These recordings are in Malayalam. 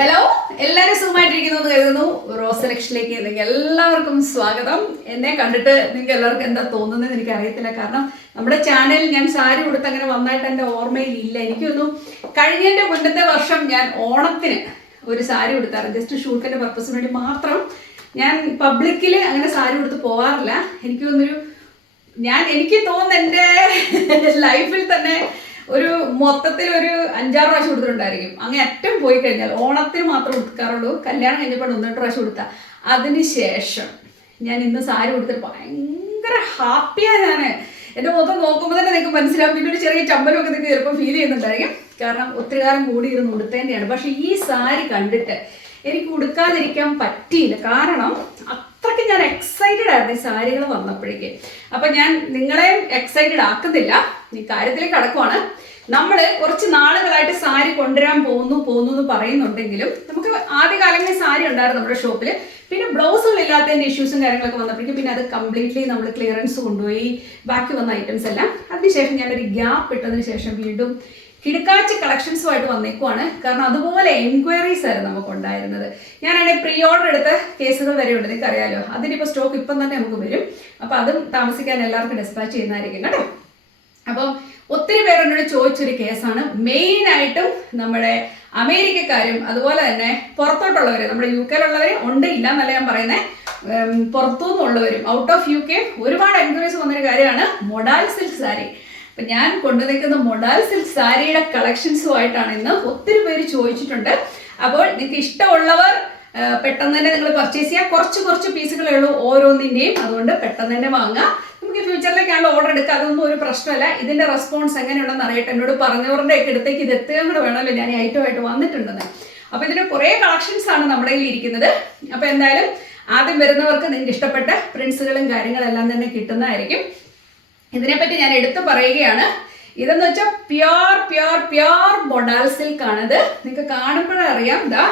ഹലോ എല്ലാവരും സുഖമായിട്ടിരിക്കുന്നു എന്ന് കരുതുന്നു. റോസ് സെലക്ഷനിലേക്ക് നിങ്ങൾക്ക് എല്ലാവർക്കും സ്വാഗതം. എന്നെ കണ്ടിട്ട് നിങ്ങൾക്ക് എല്ലാവർക്കും എന്താ തോന്നുന്നത് എനിക്ക് അറിയത്തില്ല. കാരണം നമ്മുടെ ചാനലിൽ ഞാൻ സാരി കൊടുത്ത് അങ്ങനെ വന്നായിട്ട് എന്റെ ഓർമ്മയിൽ ഇല്ല എനിക്കൊന്നും കഴിഞ്ഞതിന്റെ മുന്നത്തെ വർഷം ഞാൻ ഓണത്തിന് ഒരു സാരി കൊടുത്താറ് ജസ്റ്റ് ഷൂട്ടിന്റെ പർപ്പസിന് വേണ്ടി മാത്രം ഞാൻ പബ്ലിക്കിൽ അങ്ങനെ സാരി കൊടുത്ത് പോകാറില്ല എനിക്ക് തോന്നുന്നൊരു ഞാൻ എനിക്ക് തോന്നുന്നു എന്റെ ലൈഫിൽ തന്നെ ഒരു മൊത്തത്തിൽ ഒരു അഞ്ചാറ് പ്രാവശ്യം കൊടുത്തിട്ടുണ്ടായിരിക്കും. അങ്ങനെ അറ്റം പോയി കഴിഞ്ഞാൽ ഓണത്തിന് മാത്രം കൊടുക്കാറുള്ളൂ. കല്യാണം കഴിഞ്ഞപ്പോൾ ഒന്ന് രണ്ട് പ്രാവശ്യം കൊടുത്ത. അതിന് ശേഷം ഞാൻ ഇന്ന് സാരി കൊടുത്തിട്ട് ഭയങ്കര ഹാപ്പിയാണ് ഞാൻ എന്റെ മുഖത്ത് നോക്കുമ്പോൾ തന്നെ നിങ്ങൾക്ക് മനസ്സിലാവും. പിന്നെ ഒരു ചെറിയ ചമ്പലമൊക്കെ നിങ്ങൾക്ക് ചിലപ്പോൾ ഫീൽ ചെയ്യുന്നുണ്ടായിരിക്കും. കാരണം ഒത്തിരി കാലം കൂടി ഇരുന്ന് ഉടുത്തേന്റെയാണ് പക്ഷേ ഈ സാരി കണ്ടിട്ട് എനിക്ക് ഉടുക്കാതിരിക്കാൻ പറ്റിയില്ല. കാരണം അത്രയ്ക്ക് ഞാൻ എക്സൈറ്റഡ് ആയിരുന്നു ഈ സാരികൾ വന്നപ്പോഴേക്ക്. അപ്പൊ ഞാൻ നിങ്ങളെയും എക്സൈറ്റഡ് ആക്കുന്നില്ല. ഈ കാര്യത്തിലേക്ക് കടക്കുവാണ്. നമ്മൾ കുറച്ച് നാളുകളായിട്ട് സാരി കൊണ്ടുവരാൻ പോകുന്നു പോകുന്നു എന്ന് പറയുന്നുണ്ടെങ്കിലും നമുക്ക് ആദ്യകാലങ്ങളിൽ സാരി ഉണ്ടായിരുന്നു നമ്മുടെ ഷോപ്പിൽ പിന്നെ ബ്ലൗസുകൾ ഇല്ലാത്തതിന്റെ ഇഷ്യൂസും കാര്യങ്ങളൊക്കെ വന്നപ്പോഴേക്കും പിന്നെ അത് കംപ്ലീറ്റ്ലി നമ്മൾ ക്ലിയറൻസ് കൊണ്ടുപോയി. ബാക്കി വന്ന ഐറ്റംസ് എല്ലാം. അതിനുശേഷം ഞാനൊരു ഗ്യാപ്പ് ഇട്ടതിന് ശേഷം വീണ്ടും കിടക്കാച്ച കളക്ഷൻസുമായിട്ട് വന്നേക്കുവാണ്. കാരണം അതുപോലെ എൻക്വയറീസ് ആയിരുന്നു നമുക്ക് ഉണ്ടായിരുന്നത് ഞാനാണെങ്കിൽ പ്രീ ഓർഡർ എടുത്ത കേസുകൾ വരെ ഉണ്ട്. നിങ്ങൾക്ക് അറിയാലോ അതിനിപ്പോൾ സ്റ്റോക്ക് ഇപ്പം തന്നെ നമുക്ക് വരും. അപ്പോൾ അതും താമസിക്കാൻ എല്ലാവർക്കും ഡിസ്പാച്ച് ചെയ്യുന്നതായിരിക്കും കേട്ടോ. അപ്പം ഒത്തിരി പേർ എന്നോട് ചോദിച്ചൊരു കേസാണ്. മെയിൻ ആയിട്ടും നമ്മുടെ അമേരിക്കക്കാരും അതുപോലെ തന്നെ പുറത്തോട്ടുള്ളവർ നമ്മുടെ യു കെയിലുള്ളവർ ഉണ്ട് ഇല്ല എന്നല്ല ഞാൻ പറയുന്നത് പുറത്തുനിന്നുള്ളവരും ഔട്ട് ഓഫ് യു കെ ഒരുപാട് എൻക്വയറീസ് വന്നൊരു കാര്യമാണ്. Modal silk sari. അപ്പൊ ഞാൻ കൊണ്ടുനിൽക്കുന്ന മൊഡാൽ സിൽക്ക് സാരിയുടെ കളക്ഷൻസുമായിട്ടാണ് ഇന്ന് ഒത്തിരി പേര് ചോദിച്ചിട്ടുണ്ട്. അപ്പോൾ നിങ്ങൾക്ക് ഇഷ്ടമുള്ളവർ പെട്ടെന്ന് തന്നെ നിങ്ങൾ പർച്ചേസ് ചെയ്യുക കുറച്ച് കുറച്ച് പീസുകളേ ഉള്ളൂ ഓരോന്നിന്റെയും അതുകൊണ്ട് പെട്ടെന്ന് തന്നെ വാങ്ങാം. നമുക്ക് ഫ്യൂച്ചറിലേക്കാണ് ഓർഡർ എടുക്കുക. അതൊന്നും ഒരു പ്രശ്നമല്ല. ഇതിന്റെ റെസ്പോൺസ് എങ്ങനെയുണ്ടെന്ന് അറിയട്ടെ. എന്നോട് പറഞ്ഞവരുടെ ഒക്കെ അടുത്തേക്ക് ഇത് എത്തുകയും കൂടെ വേണമല്ലോ. ഞാൻ ഐറ്റമായിട്ട് വന്നിട്ടുണ്ടെന്ന്. അപ്പോൾ ഇതിന്റെ കുറേ കളക്ഷൻസ് ആണ് നമ്മുടെ കയ്യിൽ ഇരിക്കുന്നത്. അപ്പോൾ എന്തായാലും ആദ്യം വരുന്നവർക്ക് നിങ്ങൾക്ക് ഇഷ്ടപ്പെട്ട പ്രിൻസുകളും കാര്യങ്ങളെല്ലാം തന്നെ കിട്ടുന്നതായിരിക്കും. ഇതിനെപ്പറ്റി ഞാൻ എടുത്തു പറയുകയാണ്. ഇതെന്ന് വെച്ചാൽ pure pure pure modal silk ആണിത്. നിങ്ങൾക്ക് കാണുമ്പോഴേ അറിയാം. ഇതാ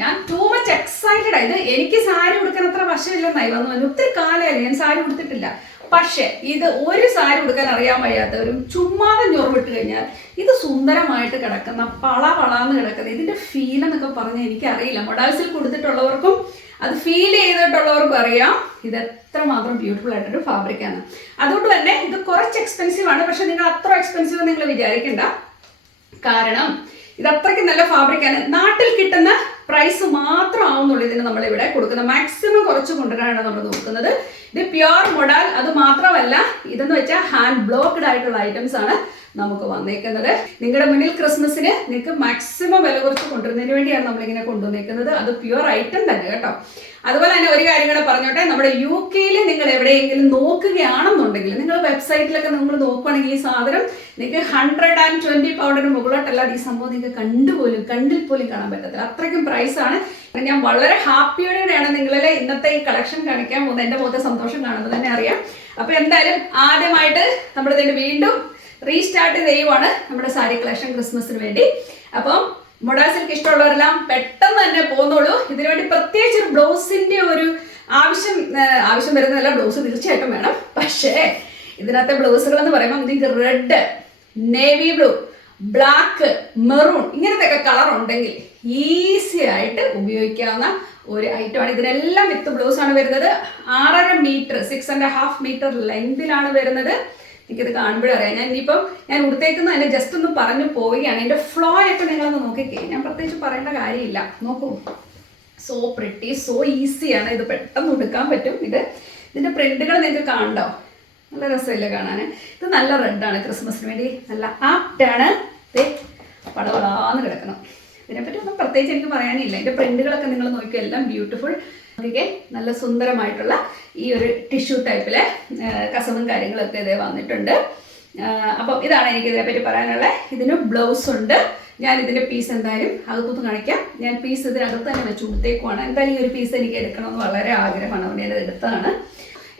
ഞാൻ ടൂ മച്ച് എക്സൈറ്റഡ് ആയത് എനിക്ക് സാരി ഉടുക്കാൻ അത്ര വശമില്ലെന്നായി വന്നു. പറഞ്ഞു ഒത്തിരി കാലമല്ല ഞാൻ സാരി ഉടുത്തിട്ടില്ല. പക്ഷേ ഇത് ഒരു സാരി ഉടുക്കാൻ അറിയാൻ വയ്യാത്തവരും ചുമ്മാതെ ഞൊറിവിട്ട് കഴിഞ്ഞാൽ ഇത് സുന്ദരമായിട്ട് കിടക്കുന്ന പള പളാന്ന് കിടക്കുന്ന ഇതിന്റെ ഫീൽ എന്നൊക്കെ പറഞ്ഞാൽ എനിക്കറിയില്ല. മൊഡാൽ സിൽക്ക് കൊടുത്തിട്ടുള്ളവർക്കും അത് ഫീൽ ചെയ്തിട്ടുള്ളവർക്ക് അറിയാം ഇത് എത്ര മാത്രം ബ്യൂട്ടിഫുൾ ആയിട്ടൊരു ഫാബ്രിക് ആണ്. അതുകൊണ്ട് തന്നെ ഇത് കുറച്ച് എക്സ്പെൻസീവ് ആണ് പക്ഷെ നിങ്ങൾ അത്ര എക്സ്പെൻസീവ് നിങ്ങൾ വിചാരിക്കണ്ട. കാരണം ഇത് അത്രയ്ക്ക് നല്ല ഫാബ്രിക് ആണ്. നാട്ടിൽ കിട്ടുന്ന പ്രൈസ് മാത്രം ആവുന്നുള്ളൂ ഇതിന് നമ്മൾ ഇവിടെ കൊടുക്കുന്നത് മാക്സിമം കുറച്ച് കൊണ്ടുവരാനാണ് നമ്മൾ നോക്കുന്നത്. ഇത് പ്യുവർ മൊഡാൽ അത് മാത്രമല്ല ഇതെന്ന് വെച്ചാൽ ഹാൻഡ് ബ്ലോക്ക്ഡ് ആയിട്ടുള്ള ഐറ്റംസ് ആണ്. നമുക്ക് വന്നേക്കുന്നത്. നിങ്ങളുടെ മുന്നിൽ ക്രിസ്മസിന് നിങ്ങൾക്ക് മാക്സിമം വില കുറച്ച് കൊണ്ടുവരുന്നതിന് വേണ്ടിയാണ് നമ്മളിങ്ങനെ കൊണ്ടുവന്നേക്കുന്നത്. അത് പ്യുവർ ഐറ്റം തന്നെ കേട്ടോ. അതുപോലെ തന്നെ ഒരു കാര്യം കൂടെ പറഞ്ഞോട്ടെ. നമ്മുടെ യു കെയിൽ നിങ്ങൾ എവിടെയെങ്കിലും നോക്കുകയാണെന്നുണ്ടെങ്കിൽ നിങ്ങൾ വെബ്സൈറ്റിലൊക്കെ നിങ്ങൾ നോക്കുകയാണെങ്കിൽ ഈ സാധനം നിങ്ങൾക്ക് ഹൺഡ്രഡ് ആൻഡ് ട്വന്റി പൗണ്ടിന് മുകളിലോട്ടല്ലാതെ ഈ സംഭവം നിങ്ങൾക്ക് കണ്ടുപോലും കണ്ടിൽ പോലും കാണാൻ പറ്റത്തില്ല. അത്രയ്ക്കും പ്രൈസ് ആണ്. ഞാൻ വളരെ ഹാപ്പിയോടെയാണ് നിങ്ങളിലെ ഇന്നത്തെ ഈ കളക്ഷൻ കാണിക്കാൻ പോകുന്നത്. എന്റെ മുഖത്തെ സന്തോഷം കാണുമ്പോൾ തന്നെ അറിയാം. അപ്പൊ എന്തായാലും ആദ്യമായിട്ട് നമ്മളിതിന്റെ വീണ്ടും റീസ്റ്റാർട്ട് ചെയ്യുവാണ് നമ്മുടെ സാരി കളക്ഷൻ ക്രിസ്മസിന് വേണ്ടി. അപ്പം മൊഡാ സിൽക്ക് ഇഷ്ടമുള്ളവരെല്ലാം പെട്ടെന്ന് തന്നെ പോന്നോളൂ. ഇതിനു വേണ്ടി പ്രത്യേകിച്ച് ഒരു ബ്ലൗസിന്റെ ഒരു ആവശ്യം ആവശ്യം വരുന്നതല്ല ബ്ലൗസ് തീർച്ചയായിട്ടും വേണം. പക്ഷേ ഇതിനകത്തെ ബ്ലൗസുകൾ എന്ന് പറയുമ്പോൾ നിങ്ങൾക്ക് red navy blue black maroon ഇങ്ങനത്തെ ഒക്കെ കളർ ഉണ്ടെങ്കിൽ ഈസി ആയിട്ട് ഉപയോഗിക്കാവുന്ന ഒരു ഐറ്റമാണ് ഇതിനെല്ലാം വിത്ത് ബ്ലൗസ് ആണ് വരുന്നത്. ആറര metre six and half metre ലെങ്തിലാണ് വരുന്നത്. എനിക്കിത് കാണുമ്പോഴേ അറിയാം. ഞാൻ ഇനിയിപ്പം ഞാൻ ഉടുത്തേക്കുന്ന തന്നെ ജസ്റ്റ് ഒന്ന് പറഞ്ഞു പോവുകയാണ്. എന്റെ ഫ്ലോ ഒക്കെ നിങ്ങളൊന്ന് നോക്കിക്കേ. ഞാൻ പ്രത്യേകിച്ച് പറയേണ്ട കാര്യമില്ല. നോക്കൂ. സോ പ്രിട്ടി സോ ഈസിയാണ് ഇത് പെട്ടെന്ന് ഉടുക്കാൻ പറ്റും. ഇത് ഇതിന്റെ പ്രിന്റുകൾ നിങ്ങൾക്ക് കാണണ്ടോ നല്ല രസമില്ല കാണാൻ ഇത് നല്ല റെഡാണ് ക്രിസ്മസിന് വേണ്ടി. നല്ല ആപ്റ്റാണ് ദേ പടപടാന്ന് കിടക്കണം ഇതിനെപ്പറ്റി ഒന്നും പ്രത്യേകിച്ച് എനിക്ക് പറയാനില്ല. എന്റെ പ്രിന്റുകളൊക്കെ നിങ്ങൾ നോക്കിയാൽ എല്ലാം ബ്യൂട്ടിഫുൾ ഓക്കെ നല്ല സുന്ദരമായിട്ടുള്ള ഈ ഒരു ടിഷ്യൂ ടൈപ്പിലെ കസവും കാര്യങ്ങളൊക്കെ ഇതേ വന്നിട്ടുണ്ട്. അപ്പം ഇതാണ് എനിക്ക് ഇതിനെപ്പറ്റി പറയാനുള്ളത് ഇതിന് ബ്ലൗസ് ഉണ്ട്. ഞാൻ ഇതിന്റെ പീസ് എന്തായാലും അകത്തുനിന്ന് കാണിക്കാം. ഞാൻ പീസ് ഇതിനകത്ത് തന്നെ വെച്ച് കൊടുത്തേക്കുവാണ് എന്തായാലും ഈ ഒരു പീസ് എനിക്ക് എടുക്കണമെന്ന് വളരെ ആഗ്രഹമാണ്. അതുകൊണ്ട് ഞാൻ എടുത്തതാണ്.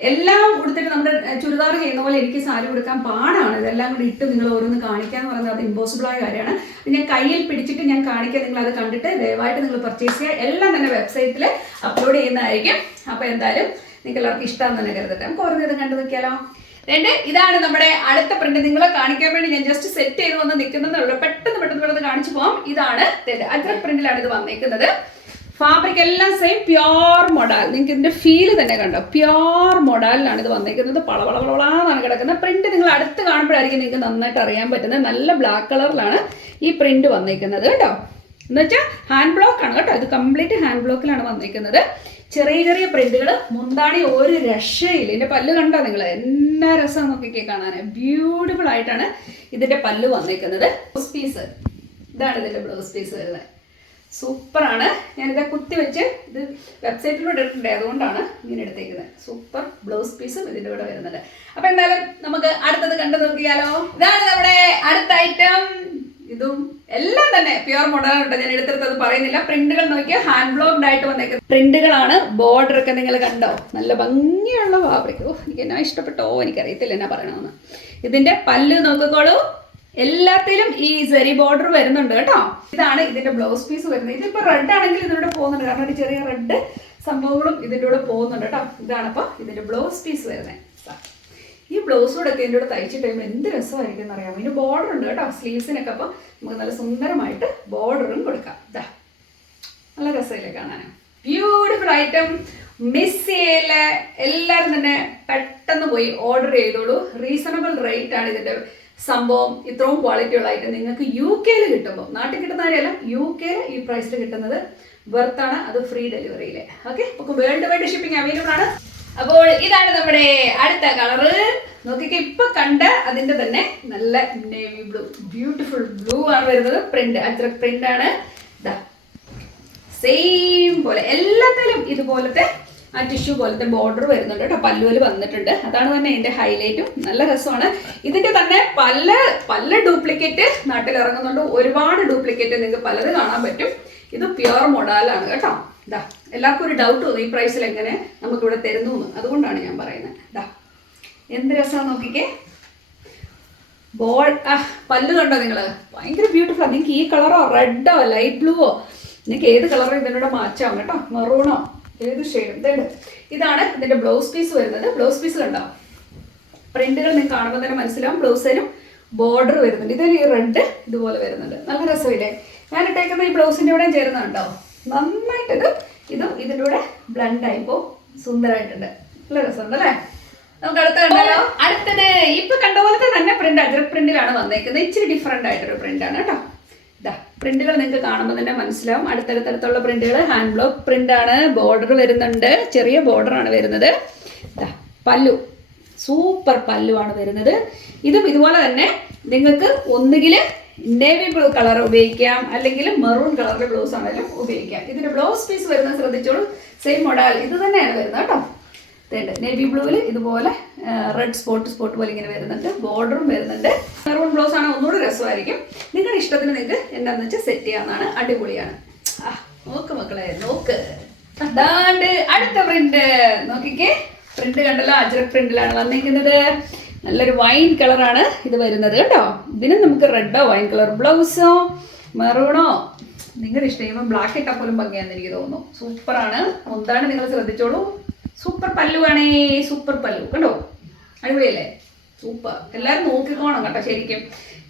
എല്ലാം കൊടുത്തിട്ട് നമ്മുടെ ചുരിദാർ ചെയ്യുന്ന പോലെ എനിക്ക് സാരി കൊടുക്കാൻ പാടാണ്. ഇതെല്ലാം കൂടി ഇട്ട് നിങ്ങൾ ഓരോന്ന് കാണിക്കുക എന്ന് പറയുന്നത് അത് ഇമ്പോസിബിൾ ആയ കാര്യമാണ്. ഞാൻ കയ്യിൽ പിടിച്ചിട്ട് ഞാൻ കാണിക്കുക നിങ്ങൾ അത് കണ്ടിട്ട് ദയവായിട്ട് നിങ്ങൾ പർച്ചേസ് ചെയ്യുക. എല്ലാം തന്നെ വെബ്സൈറ്റിൽ അപ്ലോഡ് ചെയ്യുന്നതായിരിക്കും. അപ്പോൾ എന്തായാലും നിങ്ങൾക്ക് എല്ലാവർക്കും ഇഷ്ടമാണെന്ന് തന്നെ കരുതട്ടെ. നമുക്ക് ഓരോന്ന് ഇത് കണ്ടു നോക്കിയാലോ? രണ്ട് ഇതാണ് നമ്മുടെ അടുത്ത പ്രിന്റ് നിങ്ങളെ കാണിക്കാൻ വേണ്ടി ഞാൻ ജസ്റ്റ് സെറ്റ് ചെയ്ത് വന്ന് നിൽക്കുന്നതേ ഉള്ളൂ. പെട്ടെന്ന് പെട്ടെന്ന് പെട്ടെന്ന് കാണിച്ചു പോകാം ഇതാണ് അത്ര പ്രിന്റിലാണ് ഇത് വന്നേക്കുന്നത്. ഫാബ്രിക് എല്ലാം സെയിം പ്യോർ മൊഡാൽ നിങ്ങൾക്ക് ഇതിന്റെ ഫീൽ തന്നെ കണ്ടോ? പ്യോർ മൊഡാലിലാണ് ഇത് വന്നേക്കുന്നത് പളവളവളാന്നാണ് കിടക്കുന്നത്. പ്രിന്റ് നിങ്ങൾ അടുത്ത് കാണുമ്പോഴായിരിക്കും നിങ്ങൾക്ക് നന്നായിട്ട് അറിയാൻ പറ്റുന്നത്. നല്ല ബ്ലാക്ക് കളറിലാണ് ഈ പ്രിന്റ് വന്നിരിക്കുന്നത് കേട്ടോ. എന്ന് വെച്ചാൽ ഹാൻഡ് ബ്ലോക്ക് ആണ് കേട്ടോ. ഇത് കംപ്ലീറ്റ് ഹാൻഡ് ബ്ലോക്കിലാണ് വന്നിരിക്കുന്നത്. ചെറിയ ചെറിയ പ്രിന്റുകൾ മുന്താണി ഒരു രക്ഷയില്ല. ഇതിന്റെ പല്ല് കണ്ടോ നിങ്ങൾ? എന്നാ രസം നോക്കിക്കേ കാണാൻ ബ്യൂട്ടിഫുൾ ആയിട്ടാണ് ഇതിന്റെ പല്ല് വന്നിരിക്കുന്നത്. ബ്ലൗസ് പീസ് ഇതാണ് ഇതിന്റെ ബ്ലൗസ് പീസ് വരുന്നത്. സൂപ്പറാണ്. ഞാനിത് കുത്തി വെച്ച് ഇത് വെബ്സൈറ്റിലൂടെ ഇട്ടിട്ടുണ്ട്. അതുകൊണ്ടാണ് ഇങ്ങനെ എടുത്തേക്കുന്നത്. സൂപ്പർ ബ്ലൗസ് പീസും ഇതിന്റെ കൂടെ വരുന്നുണ്ട് അപ്പൊ എന്തായാലും നമുക്ക് അടുത്തത് കണ്ടു നോക്കിയാലോ? ഇതാണ് നമ്മുടെ അടുത്ത ഐറ്റം ഇതും എല്ലാം തന്നെ പ്യുവർ മോഡലാണ് ഞാൻ എടുത്തെടുത്തത് പറയുന്നില്ല. പ്രിന്റുകൾ നോക്കിയാൽ ഹാൻഡ് ബ്ലോക്ക്ഡ് ആയിട്ട് വന്നേക്കുന്നത്. പ്രിന്റുകളാണ് ബോർഡർ ഒക്കെ നിങ്ങൾ കണ്ടോ? നല്ല ഭംഗിയുള്ള ഫാബ്രിക് ഓ എനിക്ക് എന്നാ ഇഷ്ടപ്പെട്ടോ? എനിക്കറിയത്തില്ല എന്നാ പറയണമെന്ന്. ഇതിന്റെ പല്ല് നോക്കിക്കോളൂ. എല്ലാത്തിലും ഈ സെറി ബോർഡർ വരുന്നുണ്ട് കേട്ടോ. ഇതാണ് ഇതിന്റെ ബ്ലൗസ് പീസ് വരുന്നത്. ഇതിപ്പോ റെഡ് ആണെങ്കിൽ ഇതിലൂടെ പോകുന്നുണ്ട്. കാരണം ഒരു ചെറിയ റെഡ് സംഭവങ്ങളും ഇതിന്റെ കൂടെ പോകുന്നുണ്ട് കേട്ടോ. ഇതാണ് അപ്പൊ ഇതിന്റെ ബ്ലൗസ് പീസ് വരുന്നത് ഈ ബ്ലൗസ് കൂടെ ഒക്കെ ഇതിന്റെ കൂടെ തയ്ച്ചിട്ട് കഴിയുമ്പോൾ എന്ത് രസമായിരിക്കും എന്നറിയാം ഇതിന് ബോർഡർ ഉണ്ട് കേട്ടോ. സ്ലീവ്സിനൊക്കെ അപ്പോൾ നമുക്ക് നല്ല സുന്ദരമായിട്ട് ബോർഡറും കൊടുക്കാം. ഇതാ നല്ല രസമില്ലേ കാണാൻ ബ്യൂട്ടിഫുൾ ഐറ്റം മിസ് ചെയ്യല്ല? എല്ലാവരും തന്നെ പെട്ടെന്ന് പോയി ഓർഡർ ചെയ്തോളൂ. റീസണബിൾ റേറ്റ് ആണ് ഇതിന്റെ സംഭവം ഇത്രയും ക്വാളിറ്റി ഉള്ള ഐറ്റം നിങ്ങൾക്ക് യു കെയിൽ കിട്ടുമ്പോൾ നാട്ടിൽ കിട്ടുന്ന കാര്യമല്ല യു കെയിൽ ഈ പ്രൈസിൽ കിട്ടുന്നത് വെർത്താണ് അത് ഫ്രീ ഡെലിവറിയിൽ ഓക്കെ അപ്പോൾ വേൾഡ് വൈഡ് ഷിപ്പിംഗ് അവൈലബിൾ ആണ്. അപ്പോൾ ഇതാണ് നമ്മുടെ അടുത്ത കളറ് നോക്കിക്കേ ഇപ്പൊ കണ്ട അതിന്റെ തന്നെ നല്ല നേവി ബ്ലൂ ബ്യൂട്ടിഫുൾ ബ്ലൂ ആണ് വരുന്നത്. പ്രിന്റ് അത്ര പ്രിന്റ് ആണ്. സെയിം പോലെ എല്ലാത്തിലും ഇതുപോലത്തെ ആ ടിഷ്യൂ പോലത്തെ ബോർഡർ വരുന്നുണ്ട് കേട്ടോ. പല്ലുവൽ വന്നിട്ടുണ്ട്. അതാണ് തന്നെ ഇതിന്റെ ഹൈലൈറ്റും നല്ല രസമാണ്. ഇതിന്റെ തന്നെ പല പല ഡ്യൂപ്ലിക്കേറ്റ് നാട്ടിൽ ഇറങ്ങുന്നുണ്ട് ഒരുപാട് ഡ്യൂപ്ലിക്കേറ്റ് നിങ്ങൾക്ക് പലത് കാണാൻ പറ്റും. ഇത് പ്യുവർ മൊഡാലാണ് കേട്ടോ. ഇതാ എല്ലാവർക്കും ഒരു ഡൗട്ട് തോന്നി. ഈ പ്രൈസിൽ എങ്ങനെ നമുക്കിവിടെ തരുന്നു എന്ന്. അതുകൊണ്ടാണ് ഞാൻ പറയുന്നത്. ഇതാ എന്ത് രസമാണ് നോക്കിക്കേ. ബോൾ പല്ല് കണ്ടോ നിങ്ങൾ ഭയങ്കര ബ്യൂട്ടിഫുൾ നിങ്ങൾക്ക് ഈ കളറോ റെഡോ ലൈറ്റ് ബ്ലൂവോ നിങ്ങൾക്ക് ഏത് കളറോ ഇതിനോട് മാറ്റാം കേട്ടോ. മെറൂണോ ഏത് ഷെയ്ഡും ഇതുണ്ട്. ഇതാണ് ഇതിന്റെ ബ്ലൗസ് പീസ് വരുന്നത്. ബ്ലൗസ് പീസ് കണ്ടോ പ്രിന്റുകൾ നിങ്ങൾക്ക് കാണുമ്പോൾ തന്നെ മനസ്സിലാവും. ബ്ലൗസിനും ബോർഡർ വരുന്നുണ്ട്. ഇതിൽ ഈ റെഡ് ഇതുപോലെ വരുന്നുണ്ട്. നല്ല രസമില്ലേ? ഞാൻ ഇട്ടേക്കുന്ന ഈ ബ്ലൗസിന്റെ കൂടെ ചേരുന്നുണ്ടോ? നന്നായിട്ട് ഇത് ഇതും ഇതിന്റെ കൂടെ ബ്ലണ്ട് ആയിപ്പോ സുന്ദരമായിട്ടുണ്ട് നല്ല രസമുണ്ട് അല്ലേ? നമുക്ക് അടുത്ത കണ്ടല്ലോ. അടുത്തത്. ഇപ്പൊ കണ്ട പോലത്തെ തന്നെ പ്രിന്റ് അജറക് പ്രിന്റിലാണ് വന്നേക്കുന്നത്. ഇച്ചിരി ഡിഫറെന്റ് ആയിട്ടൊരു പ്രിന്റ് ആണ് കേട്ടോ. പ്രിന്റുകൾ നിങ്ങൾക്ക് കാണുമ്പോൾ തന്നെ മനസ്സിലാവും. അടുത്തടുത്തടുത്തുള്ള പ്രിന്റുകൾ ഹാൻഡ് ബ്ലോക്ക് പ്രിന്റ് ആണ്. ബോർഡർ വരുന്നുണ്ട്. ചെറിയ ബോർഡർ ആണ് വരുന്നത്. പല്ലു. സൂപ്പർ പല്ലുവാണ് വരുന്നത്. ഇതും ഇതുപോലെ തന്നെ നിങ്ങൾക്ക് ഒന്നുകിൽ നേവി ബ്ലൂ കളർ ഉപയോഗിക്കാം. അല്ലെങ്കിൽ മെറൂൺ കളറിന്റെ ബ്ലൗസ് ആണെങ്കിലും ഉപയോഗിക്കാം. ഇതിന്റെ ബ്ലൗസ് പീസ് വരുന്നത് ശ്രദ്ധിച്ചോളൂ. സെയിം മോഡൽ ഇത് തന്നെയാണ് വരുന്നത് കേട്ടോ. ഇതുണ്ട്. നേവി ബ്ലൂവിൽ ഇതുപോലെ റെഡ് സ്പോട്ട് സ്പോട്ട് പോലെ ഇങ്ങനെ വരുന്നുണ്ട്. ബോർഡറും വരുന്നുണ്ട്. മെറൂൺ ബ്ലൗസ് ആണ് ഒന്നുകൂടി രസമായിരിക്കും. നിങ്ങളുടെ ഇഷ്ടത്തിന് നിങ്ങൾക്ക് എന്താണെന്ന് വെച്ചാൽ സെറ്റ് ചെയ്യാവുന്നതാണ്. അടിപൊളിയാണ്. നോക്ക് മക്കളെ നോക്ക്. അടുത്ത പ്രിന്റ് നോക്കിക്കേ. പ്രിന്റ് കണ്ടല്ലോ അജ്ര പ്രിന്റിലാണ് വന്നിരിക്കുന്നത്. നല്ലൊരു വൈൻ കളറാണ് ഇത് വരുന്നത് കേട്ടോ. ഇതിന് നമുക്ക് റെഡോ വൈൻ കളർ ബ്ലൗസോ മെറൂണോ നിങ്ങളുടെ ഇഷ്ടം ചെയ്യുമ്പോൾ ബ്ലാക്ക് ഇട്ടാൽ പോലും ഭംഗിയാന്ന് എനിക്ക് തോന്നുന്നു. സൂപ്പറാണ് എന്താണ് നിങ്ങൾ ശ്രദ്ധിച്ചോളൂ. സൂപ്പർ പല്ലുവാണേ സൂപ്പർ പല്ലു. കണ്ടോ? അടിപൊളിയല്ലേ? സൂപ്പർ. എല്ലാവരും നോക്കിക്കോണം കേട്ടോ ശരിക്കും.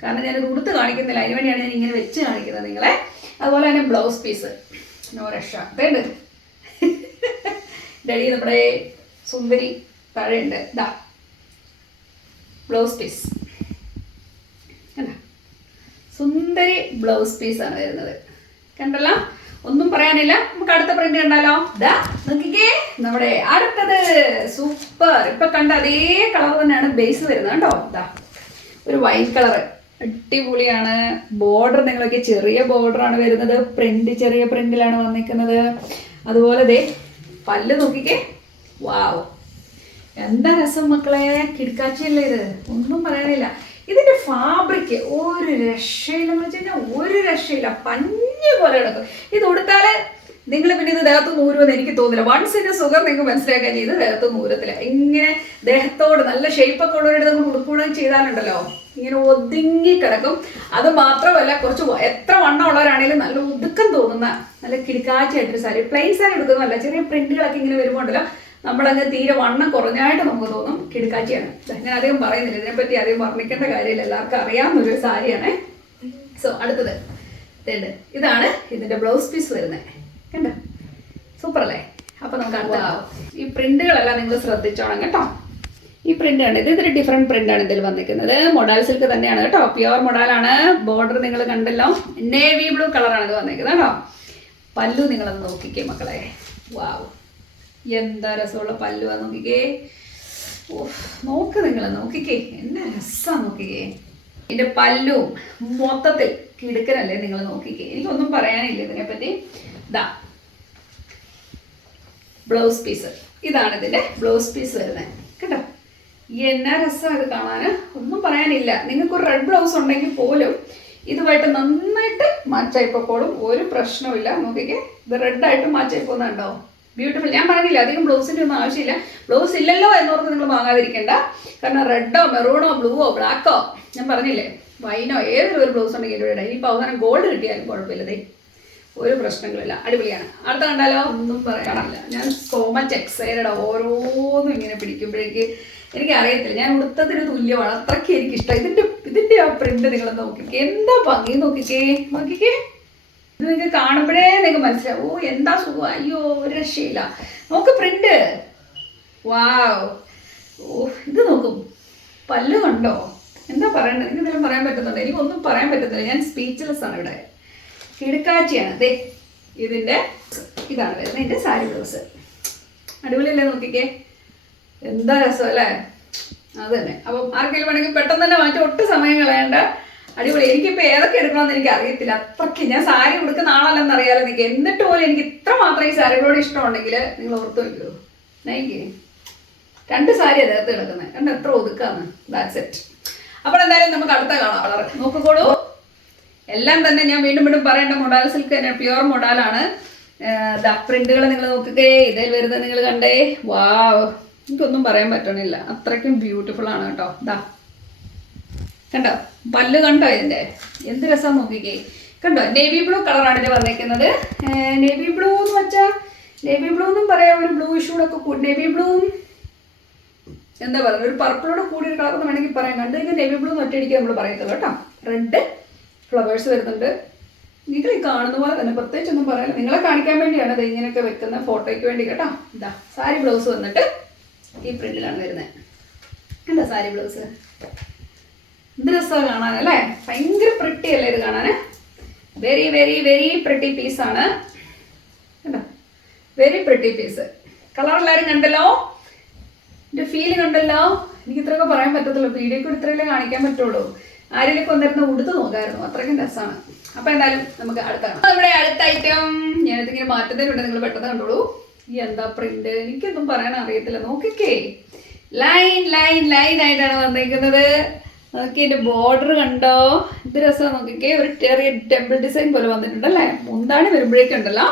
കാരണം ഞാനിത് ഉടുത്ത് കാണിക്കുന്നില്ല. അതിന് വേണ്ടിയാണ് ഞാൻ ഇങ്ങനെ വെച്ച് കാണിക്കുന്നത് നിങ്ങളെ. അതുപോലെ തന്നെ ബ്ലൗസ് പീസ്. നോ രക്ഷ. വേണ്ട ഡെഡി നമ്മുടെ സുന്ദരി താഴെയുണ്ട് ഇതാ ബ്ലൗസ് പീസ്. സുന്ദരി ബ്ലൗസ് പീസ് ആണ് വരുന്നത്. കണ്ടല്ലോ? ഒന്നും പറയാനില്ല. നമുക്ക് അടുത്ത പ്രിന്റ് കണ്ടാലോ? ദാ. നോക്കിക്കേ നമ്മുടെ അടുത്തത്. സൂപ്പർ ഇപ്പൊ കണ്ട അതേ കളർ തന്നെയാണ് ബേസ് വരുന്നത് കേട്ടോ ഇതാ ഒരു വൈറ്റ് കളർ അടിപൊളിയാണ്. ബോർഡർ നിങ്ങളൊക്കെ ചെറിയ ബോർഡറാണ് വരുന്നത്. പ്രിന്റ് ചെറിയ പ്രിന്റിലാണ് വന്നിരിക്കുന്നത്. അതുപോലെ ദേ പല്ല് നോക്കിക്കേ. വാവ് എന്താ രസം മക്കളെ? കിടക്കാച്ചല്ലേ ഇത്? ഒന്നും പറയാനില്ല. ഇതിന്റെ ഫാബ്രിക് ഒരു രക്ഷയില്ല ഒരു രക്ഷയില്ല. പഞ്ഞ് പോലെ കിടക്കും. ഇത് ഉടുത്താൽ നിങ്ങൾ പിന്നെ ഇത് ദേഹത്ത് നൂരുമെന്ന് എനിക്ക് തോന്നില്ല വൺസ് ഇതിന്റെ സുഖം നിങ്ങൾക്ക് മനസ്സിലാക്കാൻ ചെയ്ത് ദേഹത്ത് നൂരത്തില്ല ഇങ്ങനെ ദേഹത്തോട് നല്ല ഷേപ്പൊക്കെ ഉള്ളവരുടെ നമ്മൾ ഉടുക്കുകയും ചെയ്താലുണ്ടല്ലോ. ഇങ്ങനെ ഒതുങ്ങി കിടക്കും. അത് മാത്രമല്ല കുറച്ച് എത്ര വണ്ണം ഉള്ളവരാണെങ്കിലും നല്ല ഒതുക്കം തോന്നുന്ന നല്ല കിടക്കാച്ചായിട്ടൊരു സാരി പ്ലെയിൻ സാരി എടുക്കുന്നതല്ല ചെറിയ പ്രിന്റുകളൊക്കെ ഇങ്ങനെ വരുമ്പോൾ ഉണ്ടല്ലോ നമ്മളങ്ങ് തീരെ വണ്ണം കുറഞ്ഞായിട്ട് നമുക്ക് തോന്നും കിടക്കാച്ചിയാണ് ഞാൻ അധികം പറയുന്നില്ല. ഇതിനെപ്പറ്റി അധികം വർണിക്കേണ്ട കാര്യമില്ല. എല്ലാവർക്കും അറിയാവുന്ന ഒരു സാരിയാണ്. സോ അടുത്തത്. ഇതാണ് ഇതിന്റെ ബ്ലൗസ് പീസ് വരുന്നത് സൂപ്പർ അല്ലേ അപ്പൊ നമുക്ക് അടുത്ത ഈ പ്രിന്റുകളെല്ലാം നിങ്ങൾ ശ്രദ്ധിച്ചോണം കേട്ടോ. ഈ പ്രിന്റ് ആണ് ഇത് ഇതൊരു ഡിഫറെന്റ് പ്രിന്റ് ആണ് ഇതിൽ വന്നിരിക്കുന്നത്. മൊഡാൽ സിൽക്ക് തന്നെയാണ് കേട്ടോ. പ്യുവർ ആണ്. ബോർഡർ നിങ്ങൾ കണ്ടല്ലോ. നേവി ബ്ലൂ കളറാണ് ഇത് വന്നിരിക്കുന്നത് കേട്ടോ. പല്ലു നിങ്ങളൊന്ന് നോക്കിക്കേ മക്കളെ. വാവ് എന്താ രസമുള്ള പല്ലു ആ നോക്കിക്കേ നോക്ക് നിങ്ങൾ നോക്കിക്കേ. എന്താ രസാ നോക്കിക്കേ. ഇതിന്റെ പല്ലും മൊത്തത്തിൽ കിടുക്കനല്ലേ നിങ്ങൾ നോക്കിക്കേ. എനിക്കൊന്നും പറയാനില്ല ഇതിനെപ്പറ്റി. ഇതാ ബ്ലൗസ് പീസ് ഇതാണ് ഇതിന്റെ ബ്ലൗസ് പീസ് വരുന്നത് കേട്ടോ? എന്നാ രസം ഇത് കാണാൻ ഒന്നും പറയാനില്ല. നിങ്ങൾക്ക് ഒരു റെഡ് ബ്ലൗസ് ഉണ്ടെങ്കിൽ പോലും ഇതുമായിട്ട് നന്നായിട്ട് മാച്ചായി പോക്കോളും ഒരു പ്രശ്നവുമില്ല. നോക്കിക്കേ. ഇത് റെഡ് ആയിട്ട് മാച്ചായി പോകുന്നുണ്ടോ ബ്യൂട്ടിഫുൾ ഞാൻ പറഞ്ഞില്ല അധികം ബ്ലൗസിന്റെ ഒന്നും ആവശ്യമില്ല. ബ്ലൗസ് ഇല്ലല്ലോ എന്നോർത്ത് നിങ്ങൾ വാങ്ങാതിരിക്കേണ്ട. കാരണം റെഡോ മെറൂണോ ബ്ലൂവോ ബ്ലാക്കോ ഞാൻ പറഞ്ഞില്ലേ? വൈനോ ഏതൊരു ബ്ലൗസ് ഉണ്ടെങ്കിലും ഇവിടെ ഇനിയിപ്പോൾ അവസാനം ഗോൾഡ് കിട്ടിയാലും കുഴപ്പമില്ല. ദേ ഒരു പ്രശ്നങ്ങളില്ല. അടിപൊളിയാണ്. അടുത്ത കണ്ടാലോ? ഒന്നും പറയാനില്ല. ഞാൻ സോ മച്ച് എക്സൈറ്റഡ് ഓരോന്നും ഇങ്ങനെ പിടിക്കുമ്പോഴേക്ക് എനിക്ക് അറിയത്തില്ല ഞാൻ ഉടുത്തതിന് തുല്യമാണ്. അത്രയ്ക്ക് എനിക്ക് ഇഷ്ടം ഇതിന്റെ ഇതിന്റെ ആ പ്രിന്റ് നിങ്ങൾ നോക്കിക്കേ എന്താ ഭംഗി നോക്കിക്കേ? നോക്കിക്കേ. ഇത് നിങ്ങൾക്ക് കാണുമ്പോഴേ നിങ്ങൾക്ക് മനസ്സിലാവും. ഓ എന്താ സുഖം? അയ്യോ ഒരു രക്ഷയില്ല. നോക്ക് പ്രിന്റ് വാവ്. ഓ ഇത് നോക്കും. പല്ല് കണ്ടോ? എന്താ പറയണ്ടത്? എനിക്ക് എന്തെങ്കിലും പറയാൻ പറ്റുന്നുണ്ടോ എനിക്കൊന്നും പറയാൻ പറ്റുന്നില്ല ഞാൻ സ്പീച്ച്ലെസ് ആണ് ഇവിടെ. കിടക്കാച്ചിയാണ്. അതെ ഇതിന്റെ ഇതാണ് വരുന്നത്. ഇതിന്റെ സാരി ബ്ലൗസ് അടിപൊളിയല്ലേ നോക്കിക്കേ? എന്താ രസം അല്ലേ? അത് തന്നെ. അപ്പം ആർക്കെങ്കിലും വേണമെങ്കിൽ പെട്ടെന്ന് തന്നെ മാറ്റി ഒട്ടും സമയം കളയണ്ട. അടിപൊളി. എനിക്കിപ്പോൾ ഏതൊക്കെ എടുക്കണമെന്ന് എനിക്ക് അറിയത്തില്ല അത്രയ്ക്ക് ഞാൻ സാരി കൊടുക്കുന്ന ആളല്ലെന്ന് അറിയാലോ നിങ്ങൾക്ക്. എന്നിട്ട് പോലും എനിക്ക് ഇത്ര മാത്രം ഈ സാരികളോട് ഇഷ്ടമുണ്ടെങ്കിൽ നിങ്ങൾ ഓർത്തു വയ്ക്കുമോ നൈക്കേ രണ്ട് സാരി അദ്ദേഹത്ത് കിടക്കുന്നത് കണ്ട്? എത്ര ഒതുക്കാന്ന്. ദാറ്റ്സ് ഇറ്റ് അപ്പോൾ എന്തായാലും നമുക്ക് അടുത്ത കാണാം കളർ. നോക്കിക്കോളൂ. എല്ലാം തന്നെ ഞാൻ വീണ്ടും വീണ്ടും പറയേണ്ട മൊഡാൽ സിൽക്ക് തന്നെ പ്യുവർ മൊഡാലാണ് ദാ പ്രിന്റുകൾ നിങ്ങൾ നോക്കുകേ ഇതിൽ വരുന്നത് നിങ്ങൾ കണ്ടേ. വാ എനിക്കൊന്നും പറയാൻ പറ്റണില്ല. അത്രയ്ക്കും ബ്യൂട്ടിഫുൾ ആണ് കേട്ടോ. ദാ കണ്ടോ? പല്ല് കണ്ടോ ഇതിന്റെ? എന്ത് രസം നോക്കിക്കേ. കണ്ടോ? നേവി ബ്ലൂ കളറാണ് ഇത് വന്നേക്കുന്നത്. നേവി ബ്ലൂ എന്ന് വെച്ചാൽ നേവി ബ്ലൂ എന്നും പറയാം ഒരു ബ്ലൂ കൂടി നേവി ബ്ലൂ എന്താ പറയുക ഒരു പർപ്പിളോട് കൂടി ഒരു കളർ എന്ന് വേണമെങ്കിൽ പറയാം. കണ്ടു കഴിഞ്ഞാൽ നേവി ബ്ലൂ ഒറ്റയടിക്ക് നമ്മൾ പറയത്തുള്ളൂ കേട്ടോ. റെഡ് ഫ്ലവേഴ്സ് വരുന്നുണ്ട്. നിങ്ങൾ ഈ കാണുന്ന പോലെ തന്നെ പ്രത്യേകിച്ച് ഒന്നും പറയാൻ നിങ്ങളെ കാണിക്കാൻ വേണ്ടിയാണ് ഇത് ഇങ്ങനെയൊക്കെ വെക്കുന്ന ഫോട്ടോയ്ക്ക് വേണ്ടി കേട്ടോ. ഇതാ സാരി ബ്ലൗസ് വന്നിട്ട് ഈ പ്രിന്റിലാണ് വരുന്നത്. എന്താ സാരി ബ്ലൗസ് എന്ത് രസമാണ് കാണാൻ അല്ലേ? ഭയങ്കര പ്രിട്ടി അല്ലേ ഇത് കാണാൻ വെരി വെരി വെരി പ്രിട്ടി പീസാണ് കണ്ടോ? വെരി പ്രിട്ടി പീസ് കളർ എല്ലാവരും കണ്ടല്ലോ? എന്റെ ഫീലിംഗ് ഉണ്ടല്ലോ എനിക്ക് ഇത്രയൊക്കെ പറയാൻ പറ്റത്തുള്ളൂ വീഡിയോ കൂടി ഇത്രയല്ലേ കാണിക്കാൻ പറ്റുള്ളൂ. ആരെങ്കിലും കൊണ്ടിരുന്ന ഉടുത്ത് നോക്കായിരുന്നു. അത്രയ്ക്കും രസമാണ്. അപ്പൊ എന്തായാലും നമുക്ക് അടുത്ത നമ്മുടെ അടുത്ത ഐറ്റം ഞാൻ ഇതിങ്ങനെ മാറ്റുന്നതിനുണ്ട് നിങ്ങൾ പെട്ടെന്ന് കണ്ടോളൂ. ഈ എന്താ പ്രിന്റ് എനിക്കൊന്നും പറയാൻ അറിയത്തില്ല. നോക്കിക്കേ. ലൈൻ ലൈൻ ലൈൻ ആയിട്ടാണ് വന്നിരിക്കുന്നത്. നോക്കി എന്റെ ബോർഡർ കണ്ടോ? ഇത് രസം. നോക്കിക്കേ ഒരു ചെറിയ ടെമ്പിൾ ഡിസൈൻ പോലെ വന്നിട്ടുണ്ട് അല്ലേ? മുന്താണി വരുമ്പോഴേക്കുണ്ടല്ലോ.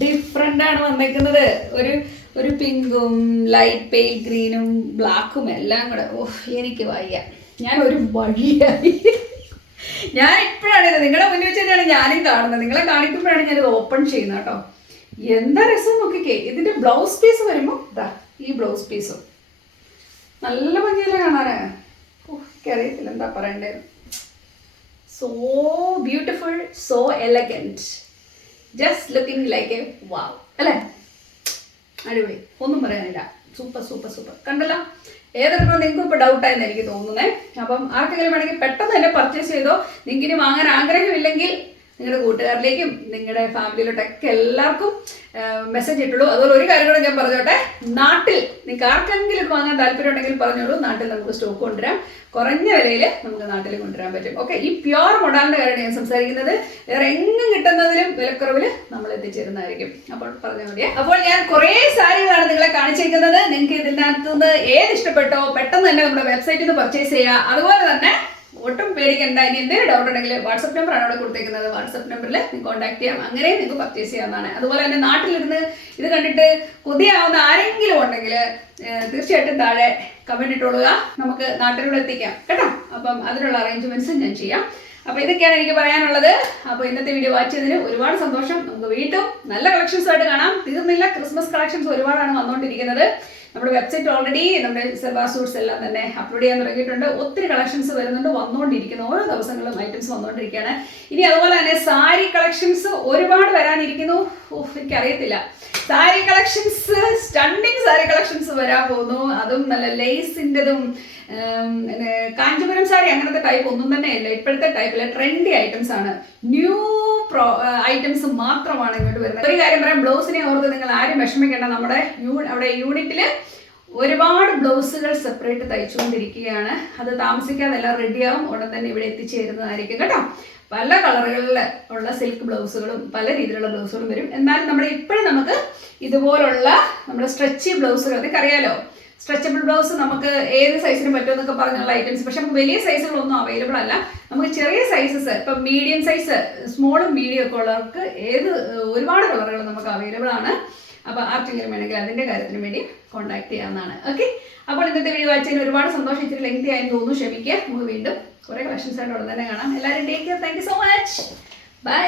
ഡിഫറെന്റ് ആണ് വന്നിരിക്കുന്നത്. ഒരു ഒരു പിങ്കും ലൈറ്റ് പെയിൽ ഗ്രീനും ബ്ലാക്കും എല്ലാം കൂടെ. ഓഹ് എനിക്ക് വയ്യ. ഞാൻ ഒരു വഴിയായി. ഞാൻ ഇപ്പോഴാണ് ഇത് നിങ്ങളെ മുന്നിൽ വെച്ച് തന്നെയാണ് ഞാനും കാണുന്നത്. നിങ്ങളെ കാണിക്കുമ്പോഴാണ് ഞാനിത് ഓപ്പൺ ചെയ്യുന്നത് കേട്ടോ. എന്താ രസം നോക്കിക്കേ. ഇതിന്റെ ബ്ലൗസ് പീസ് വരുമ്പോൾ ഇതാ ഈ ബ്ലൗസ് പീസും നല്ല ഭംഗിയല്ലേ കാണാന്. എനിക്കറിയത്തില്ല എന്താ പറയണ്ടേ. So beautiful so elegant just looking like a wow അല്ലേ? അടിപൊളി. ഒന്നും പറയാനില്ല. സൂപ്പർ സൂപ്പർ സൂപ്പർ കണ്ടല്ലോ? ഏതെടുക്കണം നിങ്ങൾക്ക് ഇപ്പോൾ ഡൗട്ടായെന്ന് എനിക്ക് തോന്നുന്നത് അപ്പം ആർക്കെങ്കിലും വേണമെങ്കിൽ പെട്ടെന്ന് തന്നെ പർച്ചേസ് ചെയ്തോ നിങ്ങൾക്ക് ഇനി വാങ്ങാൻ ആഗ്രഹമില്ലെങ്കിൽ നിങ്ങളുടെ കൂട്ടുകാരിലേക്കും നിങ്ങളുടെ ഫാമിലിയിലോട്ടൊക്കെ എല്ലാവർക്കും മെസ്സേജ് ഇട്ടുള്ളൂ. അതുപോലെ ഒരു കാര്യം കൂടെ ഞാൻ പറഞ്ഞോട്ടെ. നാട്ടിൽ നിങ്ങൾക്ക് ആർക്കെങ്കിലും വാങ്ങാൻ താല്പര്യം ഉണ്ടെങ്കിൽ പറഞ്ഞോളൂ. നാട്ടിൽ നമുക്ക് സ്റ്റോക്ക് കൊണ്ടുവരാം. കുറഞ്ഞ വിലയിൽ നമുക്ക് നാട്ടിൽ കൊണ്ടുവരാൻ പറ്റും. ഓക്കെ ഈ പ്യുവർ മൊഡാലിന്റെ കാര്യമാണ് ഞാൻ സംസാരിക്കുന്നത്. വേറെ എങ്ങും കിട്ടുന്നതിലും വിലക്കുറവിൽ നമ്മൾ എത്തിച്ചേരുന്നതായിരിക്കും. അപ്പോൾ പറഞ്ഞാൽ മതി അപ്പോൾ ഞാൻ കുറേ സാരികളാണ് നിങ്ങളെ കാണിച്ചിരിക്കുന്നത്. നിങ്ങൾക്ക് ഇതിനകത്തുനിന്ന് ഏത് ഇഷ്ടപ്പെട്ടോ പെട്ടെന്ന് തന്നെ നമ്മുടെ വെബ്സൈറ്റിൽ നിന്ന് പർച്ചേസ് ചെയ്യുക അതുപോലെ തന്നെ ഒട്ടും പേടിക്കണ്ട. ഇനി എന്തെങ്കിലും ഡൗട്ട് ഉണ്ടെങ്കിൽ വാട്സപ്പ് നമ്പർ ആണ് അവിടെ കൊടുത്തേക്കുന്നത്. വാട്സപ്പ് നമ്പറിൽ നിങ്ങൾക്ക് കോൺടാക്ട് ചെയ്യാം. അങ്ങനെ നിങ്ങൾക്ക് പർച്ചേസ് ചെയ്യാവുന്നതാണ്. അതുപോലെ തന്നെ നാട്ടിലിരുന്ന് ഇത് കണ്ടിട്ട് കൊതിയാവുന്ന ആരെങ്കിലും ഉണ്ടെങ്കിൽ തീർച്ചയായിട്ടും താഴെ കമന്റ് ഇട്ടോളുക നമുക്ക് നാട്ടിലൂടെ എത്തിക്കാം. കേട്ടോ? അപ്പം അതിനുള്ള അറേഞ്ച്മെന്റ്സും ഞാൻ ചെയ്യാം. അപ്പോൾ ഇതൊക്കെയാണ് എനിക്ക് പറയാനുള്ളത്. അപ്പോൾ ഇന്നത്തെ വീഡിയോ വാച്ച് ചെയ്തതിന് ഒരുപാട് സന്തോഷം. നമുക്ക് വീണ്ടും നല്ല കളക്ഷൻസ് ആയിട്ട് കാണാം. തീർന്നില്ല. ക്രിസ്മസ് കളക്ഷൻസ് ഒരുപാടാണ് വന്നുകൊണ്ടിരിക്കുന്നത് നമ്മുടെ വെബ്സൈറ്റ് ഓൾറെഡി നമ്മുടെ സെൽവാ സൂട്ട്സ് എല്ലാം തന്നെ അപ്ലോഡ് ചെയ്യാൻ തുടങ്ങിയിട്ടുണ്ട്. ഒത്തിരി കളക്ഷൻസ് വരുന്നുണ്ട്. വന്നുകൊണ്ടിരിക്കുന്നു. ഓരോ ദിവസങ്ങളും ഐറ്റംസ് വന്നുകൊണ്ടിരിക്കുകയാണ്. ഇനി അതുപോലെ തന്നെ സാരി കളക്ഷൻസ് ഒരുപാട് വരാനിരിക്കുന്നു. എനിക്കറിയത്തില്ല. Sari collections stunning sari collections വരാൻ പോകുന്നു. അതും നല്ല ലേസിന്റെതും കാഞ്ചീപുരം സാരി അങ്ങനത്തെ ടൈപ്പ് ഒന്നും തന്നെ ഇല്ല. ഇപ്പോഴത്തെ ടൈപ്പിലെ ട്രെൻഡി ഐറ്റംസ് ആണ്. ന്യൂ പ്രോ ഐറ്റംസ് മാത്രമാണ് ഇങ്ങോട്ട് വരുന്നത്. ഒരു കാര്യം പറയാം ബ്ലൗസിനെ ഓർത്ത് നിങ്ങൾ ആരും വിഷമിക്കേണ്ട. നമ്മുടെ യൂ അവിടെ യൂണിറ്റിൽ ഒരുപാട് ബ്ലൗസുകൾ സെപ്പറേറ്റ് തയ്ച്ചുകൊണ്ടിരിക്കുകയാണ്. അത് താമസിക്കാതെ എല്ലാം റെഡിയാവും ഉടൻ തന്നെ ഇവിടെ എത്തിച്ചേരുന്നതായിരിക്കും കേട്ടോ. പല കളറുകളിൽ ഉള്ള സിൽക്ക് ബ്ലൗസുകളും പല രീതിയിലുള്ള ബ്ലൗസുകളും വരും. എന്നാലും നമ്മുടെ ഇപ്പോഴും നമുക്ക് ഇതുപോലുള്ള നമ്മുടെ സ്ട്രെച്ചി ബ്ലൗസുകൾ നിങ്ങൾക്കറിയാലോ? സ്ട്രെച്ചബിൾ ബ്ലൗസ് നമുക്ക് ഏത് സൈസിന് പറ്റുമെന്നൊക്കെ പറഞ്ഞുള്ള ഐറ്റംസ് പക്ഷെ വലിയ സൈസുകളൊന്നും അവൈലബിൾ അല്ല. നമുക്ക് ചെറിയ സൈസസ് ഇപ്പം മീഡിയം സൈസ് സ്മോളും മീഡിയം ഒക്കെ ഉള്ളവർക്ക് ഏത് ഒരുപാട് കളറുകൾ നമുക്ക് അവൈലബിൾ ആണ്. അപ്പോൾ ആർക്കെങ്കിലും വേണമെങ്കിൽ അതിന്റെ കാര്യത്തിന് വേണ്ടി കോൺടാക്ട് ചെയ്യാവുന്നതാണ്. ഓക്കെ അപ്പോൾ ഇന്നത്തെ വീഡിയോ വായിച്ചതിന് ഒരുപാട് സന്തോഷം. ഇച്ചിരി ലെങ്തി ആയി തോന്നുന്നു. ക്ഷമിക്കുക നമുക്ക് വീണ്ടും കുറേ കളക്ഷൻസ് ആയിട്ട് ഉടൻ തന്നെ കാണാം. എല്ലാവരും take care thank you so much bye